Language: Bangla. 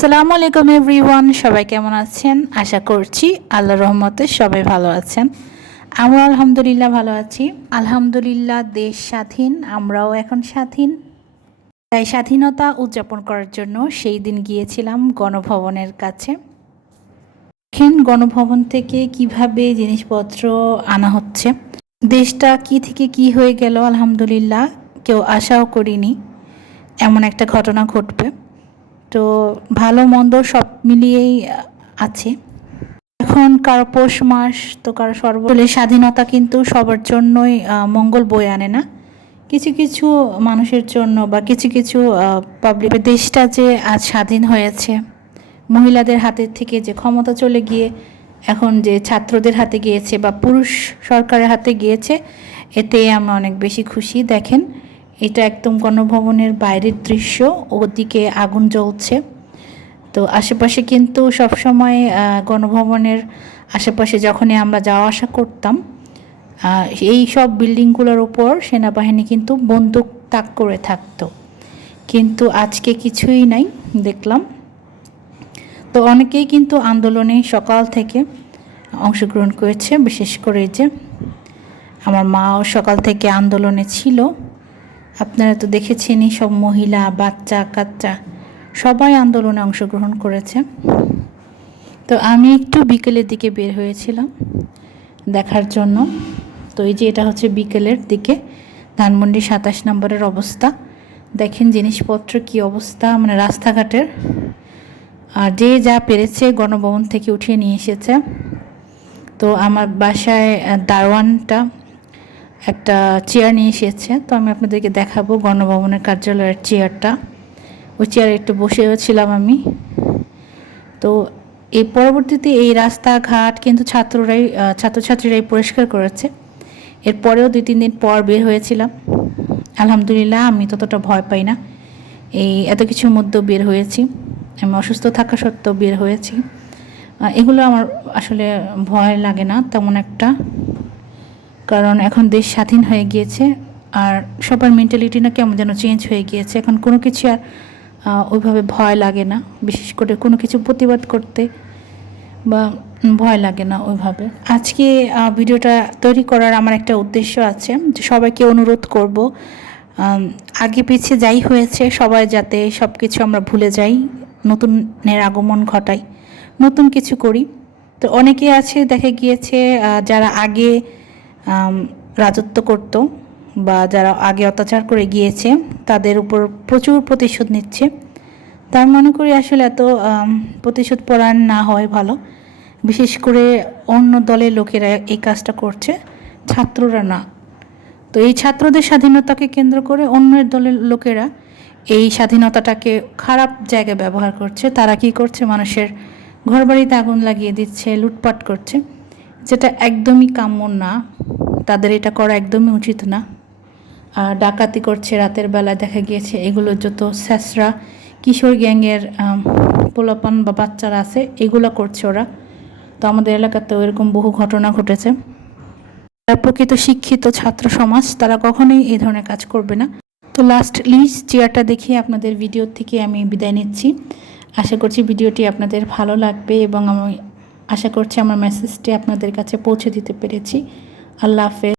আসসালামু আলাইকুম এভরিওয়ান, সবাই কেমন আছেন? আশা করছি আল্লাহ রহমতে সবাই ভালো আছেন। আমরা আলহামদুলিল্লাহ ভালো আছি। আলহামদুলিল্লাহ দেশ স্বাধীন, আমরাও এখন স্বাধীন। তাই স্বাধীনতা উদযাপন করার জন্য সেই দিন গিয়েছিলাম গণভবনের কাছে। দেখেন গণভবন থেকে কীভাবে জিনিসপত্র আনা হচ্ছে, দেশটা কি থেকে কি হয়ে গেল, আলহামদুলিল্লাহ কেউ আশাও করিনি। এমন একটা ঘটনা ঘটবে। তো ভালো, মন্দ সব মিলিয়েই আছে। এখন কারও পৌষ মাস, তো কারও সর্বলে স্বাধীনতা কিন্তু সবার জন্যই মঙ্গল বয়ে আনে না। কিছু কিছু মানুষের জন্য বা কিছু কিছু পাবলিক দেশটা যে আজ স্বাধীন হয়েছে, মহিলাদের হাতের থেকে যে ক্ষমতা চলে গিয়ে, এখন যে ছাত্রদের হাতে গিয়েছে বা পুরুষ সরকারের হাতে গিয়েছে, এতে আমরা অনেক বেশি খুশি। দেখেন এটা একদম গণভবনের বাইরের দৃশ্য, ওদিকে আগুন জ্বলছে। তো আশেপাশে কিন্তু সবসময় গণভবনের আশেপাশে যখনই আমরা যাওয়া আসা করতাম এই সব বিল্ডিংগুলোর উপর সেনাবাহিনী কিন্তু বন্দুক তাক করে থাকতো। কিন্তু আজকে কিছুই নাই, দেখলাম। তো অনেকেই কিন্তু আন্দোলনে সকাল থেকে অংশগ্রহণ করেছে, বিশেষ করে যে আমার মাও সকাল থেকে আন্দোলনে ছিল। আপনারা তো দেখেছেনই সব মহিলা, বাচ্চা, কাচ্চা। সবাই আন্দোলনে অংশগ্রহণ করেছে। তো আমি একটু বিকেলের দিকে বের হয়েছিলাম দেখার জন্য। তো এই যে এটা হচ্ছে বিকেলের দিকে। ধানমন্ডি সাতাশ নম্বরের অবস্থা। দেখেন জিনিসপত্র কি অবস্থা মানে রাস্তাঘাটের। আর যে যা পেরেছে গণভবন থেকে উঠিয়ে নিয়ে এসেছে। তো আমার বাসায় দারোয়ানটা একটা চেয়ার নিয়ে এসেছে। তো আমি আপনাদেরকে দেখাবো গণভবনের কার্যালয়ের চেয়ারটা ওই চেয়ারে একটু বসেও ছিলাম আমি। তো এই পরবর্তীতে এই রাস্তাঘাট কিন্তু ছাত্ররাই ছাত্রছাত্রীরাই পরিষ্কার করেছে। এরপরেও দুই, তিন দিন পর বের হয়েছিলাম। আলহামদুলিল্লাহ, আমি ততটা ভয় পাই না। এই এত কিছুর মধ্যেও বের হয়েছি। আমি অসুস্থ থাকা সত্ত্বেও বের হয়েছি। এগুলো আমার আসলে ভয় লাগে না, তেমন একটা। কারণ এখন দেশ স্বাধীন হয়ে গিয়েছে আর সবার মেন্টালিটি না কেমন যেন চেঞ্জ হয়ে গিয়েছে। এখন কোনো কিছু আর ওইভাবে ভয় লাগে না। বিশেষ করে কোনো কিছু প্রতিবাদ করতে বা ভয় লাগে না ওইভাবে। আজকে ভিডিওটা তৈরি করার আমার একটা উদ্দেশ্য আছে যে সবাইকে অনুরোধ করব আগে পিছিয়ে যাই হয়েছে সবাই যাতে সব কিছু আমরা ভুলে যাই, নতুনের আগমন ঘটাই, নতুন কিছু করি। তো অনেকে আছে, দেখা গিয়েছে যারা আগে রাজত্ব করত বা যারা আগে অত্যাচার করে গিয়েছে, তাদের উপর প্রচুর প্রতিশোধ নিচ্ছে। তার মনে করি আসলে এত প্রতিশোধ পরায়ণ না হয় ভালো। বিশেষ করে অন্য দলের লোকেরা এই কাজটা করছে, ছাত্ররা না। তো এই ছাত্রদের স্বাধীনতাকে কেন্দ্র করে অন্যের দলের লোকেরা এই স্বাধীনতাটাকে খারাপ জায়গায় ব্যবহার করছে। তারা কি করছে? মানুষের ঘরবাড়িতে আগুন লাগিয়ে দিচ্ছে, লুটপাট করছে। যেটা একদমই কাম্য না, তাদের এটা করা একদমই উচিত না। আর ডাকাতি করছে রাতের বেলা দেখা গিয়েছে এগুলো যত স্যাসরা কিশোর গ্যাংয়ের পোলাপান বা বাচ্চারা আছে, এগুলো করছে ওরা। তো আমাদের এলাকাতেও এরকম বহু ঘটনা ঘটেছে। প্রকৃত শিক্ষিত ছাত্র সমাজ, তারা কখনোই এই ধরনের কাজ করবে না। তো লাস্ট লিজ চেয়ারটা দেখিয়ে আপনাদের ভিডিও থেকে আমি বিদায় নিচ্ছি। আশা করছি ভিডিওটি আপনাদের ভালো লাগবে এবং আমি আশা করছি আমার মেসেজটি আপনাদের কাছে পৌঁছে দিতে পেরেছি। আল্লাহ হাফেজ।